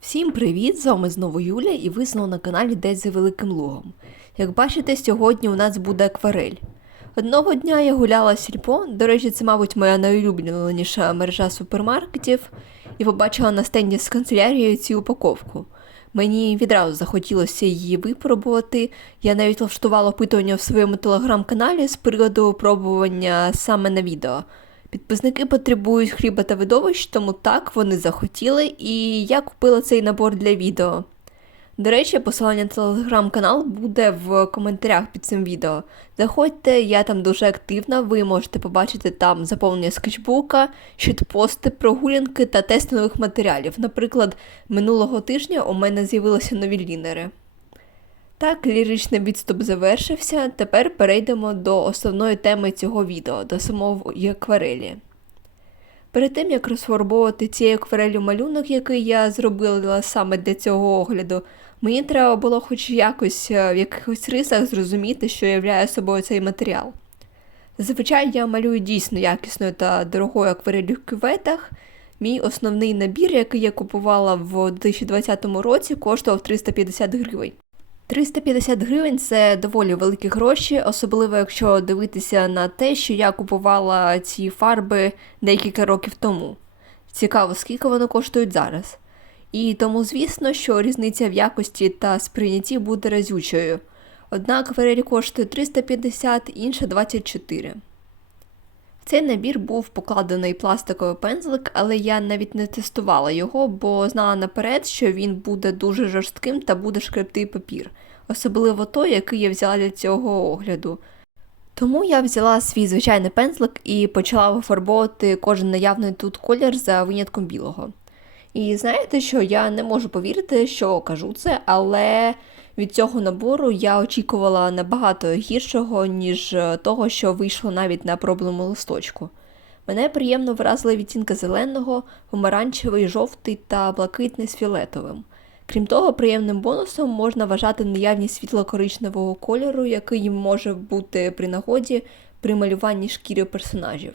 Всім привіт! З вами знову Юля і ви знову на каналі Десь за Великим Лугом. Як бачите, сьогодні у нас буде акварель. Одного дня я гуляла сільпо, до речі, це, мабуть, моя найулюбленіша мережа супермаркетів, і побачила на стенді з канцелярією цю упаковку. Мені відразу захотілося її випробувати. Я навіть влаштувала опитування в своєму телеграм-каналі з приводу пробування саме на відео. Підписники потребують хліба та видовищ, тому так вони захотіли, і я купила цей набор для відео. До речі, посилання на телеграм-канал буде в коментарях під цим відео. Заходьте, я там дуже активна, ви можете побачити там заповнення скетчбука, щитпости, прогулянки та тести нових матеріалів. Наприклад, минулого тижня у мене з'явилися нові лінери. Так, ліричний відступ завершився. Тепер перейдемо до основної теми цього відео, до самої акварелі. Перед тим як розфарбовувати цією акварелью малюнок, який я зробила саме для цього огляду, мені треба було хоч якось е, в якихось рисах зрозуміти, що являє собою цей матеріал. Зазвичай я малюю дійсно якісною та дорогою акварелью в кюветах. Мій основний набір, який я купувала в 2020 році, коштував 350 гривень. 350 гривень це доволі великі гроші, особливо якщо дивитися на те, що я купувала ці фарби декілька років тому. Цікаво, скільки вони коштують зараз. І тому, звісно, що різниця в якості та сприйнятті буде разючою. Однак акварель коштує 350, інша 24. В цей набір був покладений пластиковий пензлик, але я навіть не тестувала його, бо знала наперед, що він буде дуже жорстким та буде шкребти папір, особливо той, який я взяла для цього огляду. Тому я взяла свій звичайний пензлик і почала вифарбовувати кожен наявний тут колір за винятком білого. І знаєте, що я не можу повірити, що кажу це, але від цього набору я очікувала набагато гіршого, ніж е, того, що вийшло навіть на пробному листочку. Мене приємно вразили відтінки зеленого, помаранчевий, жовтий та блакитний з фіолетовим. Крім того, приємним бонусом можна вважати наявність світло-коричневого кольору, який може бути при нагоді при малюванні шкіри персонажів.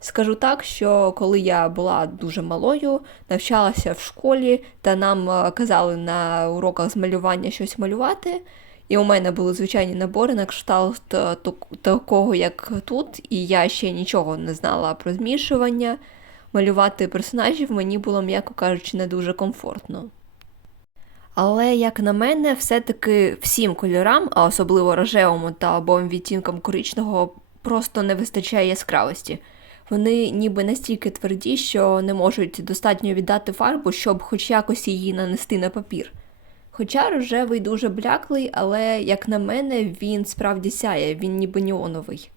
Скажу так, що коли я була дуже малою, навчалася в школі, та нам е, казали на уроках з малювання щось малювати, і у мене були звичайні набори на кшталт е, такого, як тут, і я ще нічого не знала про змішування. Малювати персонажів мені було, м'яко кажучи, не дуже комфортно. Але, як на мене, все-таки всім кольорам, а особливо рожевому та обом відтінкам коричного, просто не вистачає яскравості. Вони ніби настільки тверді, що не можуть достатньо віддати фарбу, щоб хоч якось її нанести на папір. Хоча рожевий дуже бляклий, але, як на мене, він справді сяє, він ніби неоновий.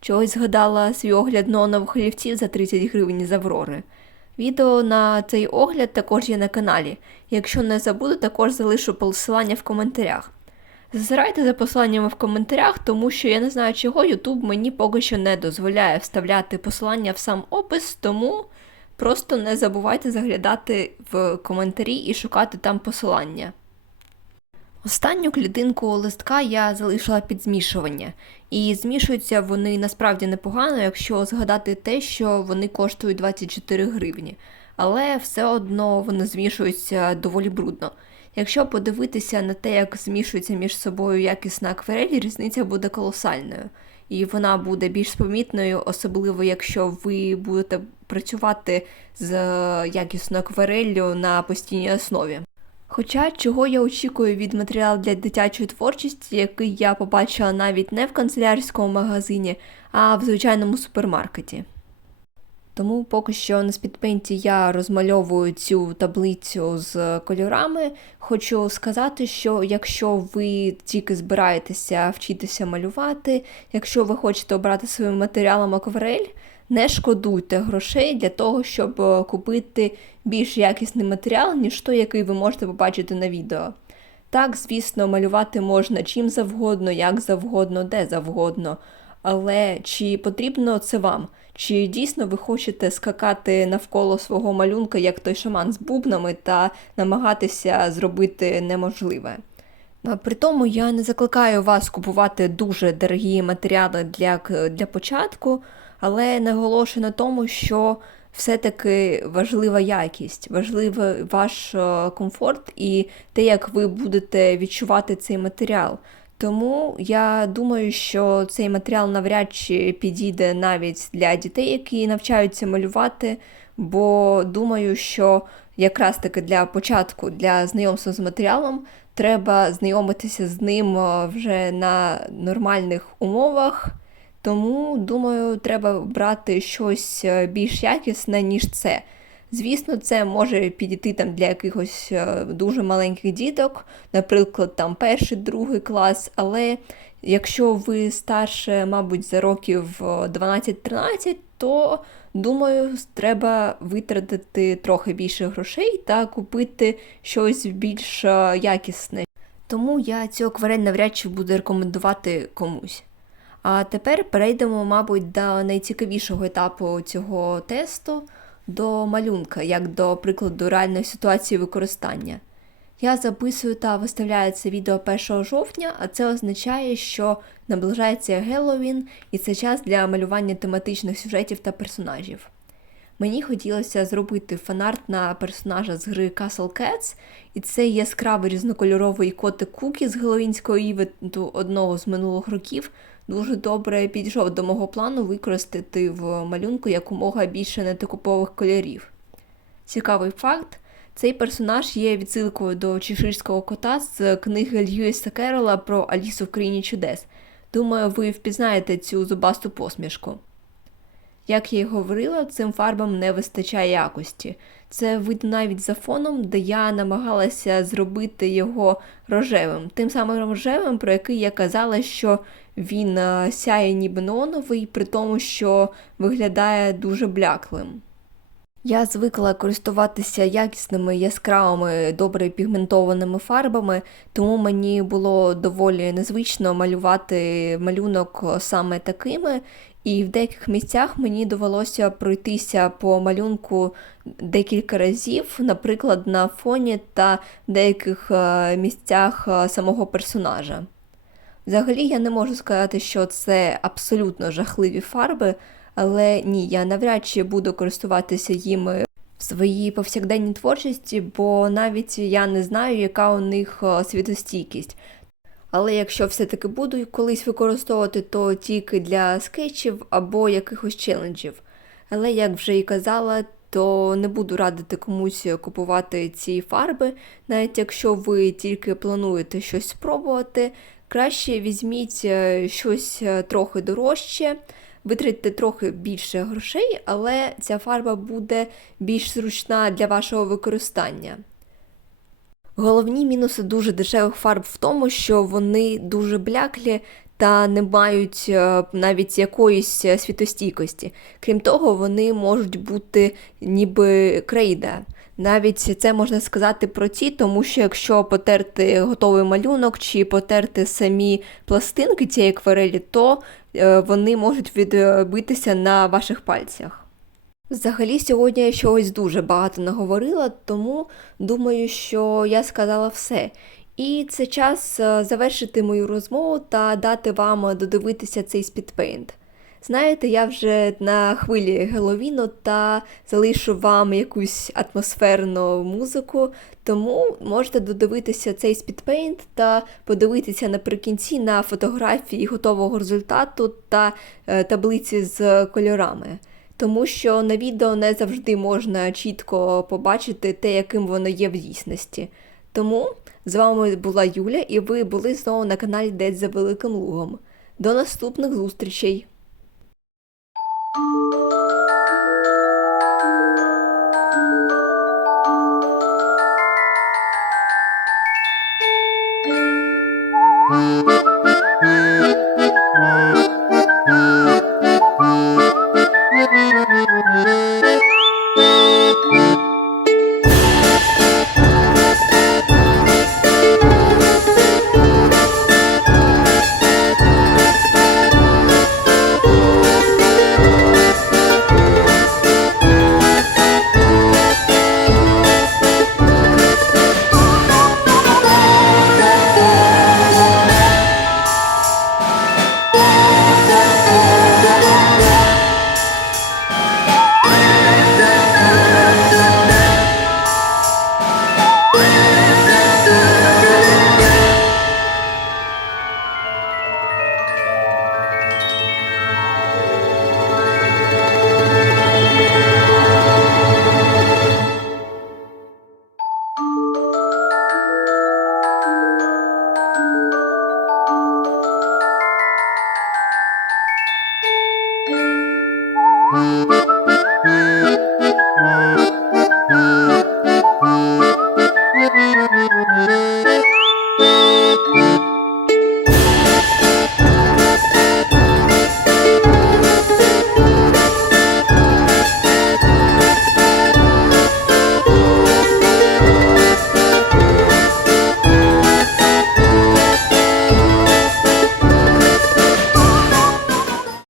Чогось згадала свій огляд неонових олівців за 30 гривень з Аврори. Відео на цей огляд також є на каналі. Якщо не забуду, також залишу посилання в коментарях. Зазирайте за посиланнями в коментарях, тому що я не знаю, чого YouTube мені поки що не дозволяє вставляти посилання в сам опис, тому просто не забувайте заглядати в коментарі і шукати там посилання. Останню клітинку листка я залишила під змішування, і змішуються вони насправді непогано, якщо згадати те, що вони коштують 24 гривні, але все одно вони змішуються доволі брудно. Якщо подивитися на те, як змішується між собою якісна акварель, різниця буде колосальною. І вона буде більш помітною, особливо якщо ви будете працювати з якісною аквареллю на постійній основі. Хоча чого я очікую від матеріалу для дитячої творчості, який я побачила навіть не в канцелярському магазині, а в звичайному супермаркеті. Тому поки що на спідпенті я розмальовую цю таблицю з кольорами. Хочу сказати, що якщо ви тільки збираєтеся вчитися малювати, якщо ви хочете обрати своїм матеріалом акварель, не шкодуйте грошей для того, щоб е, купити більш якісний матеріал, ніж той, який ви можете побачити на відео. Так, звісно, малювати можна чим завгодно, як завгодно, де завгодно. Але чи потрібно це вам? Чи дійсно ви хочете скакати навколо свого малюнка, як той шаман з бубнами, та намагатися зробити неможливе? При тому я не закликаю вас купувати дуже дорогі матеріали для, для початку, але наголошую на тому, що все-таки важлива якість, важливий ваш е, комфорт і те, як ви будете відчувати цей матеріал. Тому я думаю, що цей матеріал навряд чи підійде навіть для дітей, які навчаються малювати, бо думаю, що якраз таки для початку, для знайомства з матеріалом, треба знайомитися з ним е, вже на нормальних умовах. Тому, думаю, треба брати щось е, більш якісне, ніж це. Звісно, це може підійти там для якихось е, дуже маленьких діток, наприклад, там перший, другий клас, але якщо ви старше, мабуть, за років е, 12-13, то думаю, треба витратити трохи більше грошей та купити щось більш е, якісне. Тому я цю акварель навряд чи буду рекомендувати комусь. А тепер перейдемо, мабуть, до найцікавішого етапу цього тесту до малюнка, як до прикладу реальної ситуації використання. Я записую та виставляю це відео 1 жовтня, а це означає, що наближається Геловін і це час для малювання тематичних сюжетів та персонажів. Мені хотілося зробити фанарт на персонажа з гри Castle Cats, і це яскравий різнокольоровий котик Кукі з Геловінського івенту одного з минулих років дуже добре підійшов до мого плану використати в малюнку якомога більше нетипових кольорів. Цікавий факт: цей персонаж є відсилкою до чеширського кота з книги Льюіса Керрола про Алісу в країні чудес. Думаю, ви впізнаєте цю зубасту посмішку. Як я й говорила, цим фарбам не вистачає якості. Це видно навіть за фоном, де я намагалася зробити його рожевим, тим самим рожевим, про який я казала, що він е, сяє ніби неоновий, при тому, що виглядає дуже бляклим. Я звикла користуватися якісними яскравими, добре пігментованими фарбами, тому мені було доволі незвично малювати малюнок саме такими, і в деяких місцях мені довелося пройтися по малюнку декілька разів, наприклад, на фоні та деяких е, місцях е, самого персонажа. Взагалі я не можу сказати, що це абсолютно жахливі фарби, але ні, я навряд чи буду користуватися їми в своїй повсякденній творчості, бо навіть я не знаю, яка у них е, світостійкість. Але якщо все-таки буду колись використовувати, то тільки для скетчів або якихось челенджів. Але, як вже і казала, то не буду радити комусь купувати ці фарби, навіть якщо ви тільки плануєте щось спробувати, краще візьміть е, щось е, трохи дорожче, витратьте трохи більше грошей, але ця фарба буде більш зручна для вашого використання. Головні мінуси дуже дешевих фарб в тому, що вони дуже бляклі та не мають е, навіть якоїсь е, світостійкості. Крім того, вони можуть бути ніби крейда. Навіть це можна сказати про ті, тому що якщо потерти готовий малюнок чи потерти самі пластинки цієї акварелі, то е, вони можуть відбитися на ваших пальцях. Взагалі, сьогодні я чогось дуже багато наговорила, тому думаю, що я сказала все. І це час е, завершити мою розмову та дати вам додивитися цей спідпейнт. Знаєте, я вже на хвилі Геловіну та залишу вам якусь атмосферну музику, тому можете додивитися цей спідпейнт та подивитися наприкінці на фотографії готового результату та е, таблиці з кольорами тому що на відео не завжди можна чітко побачити те, яким воно є в дійсності. Тому з вами була Юля, і ви були знову на каналі Десь за Великим Лугом. До наступних зустрічей! Música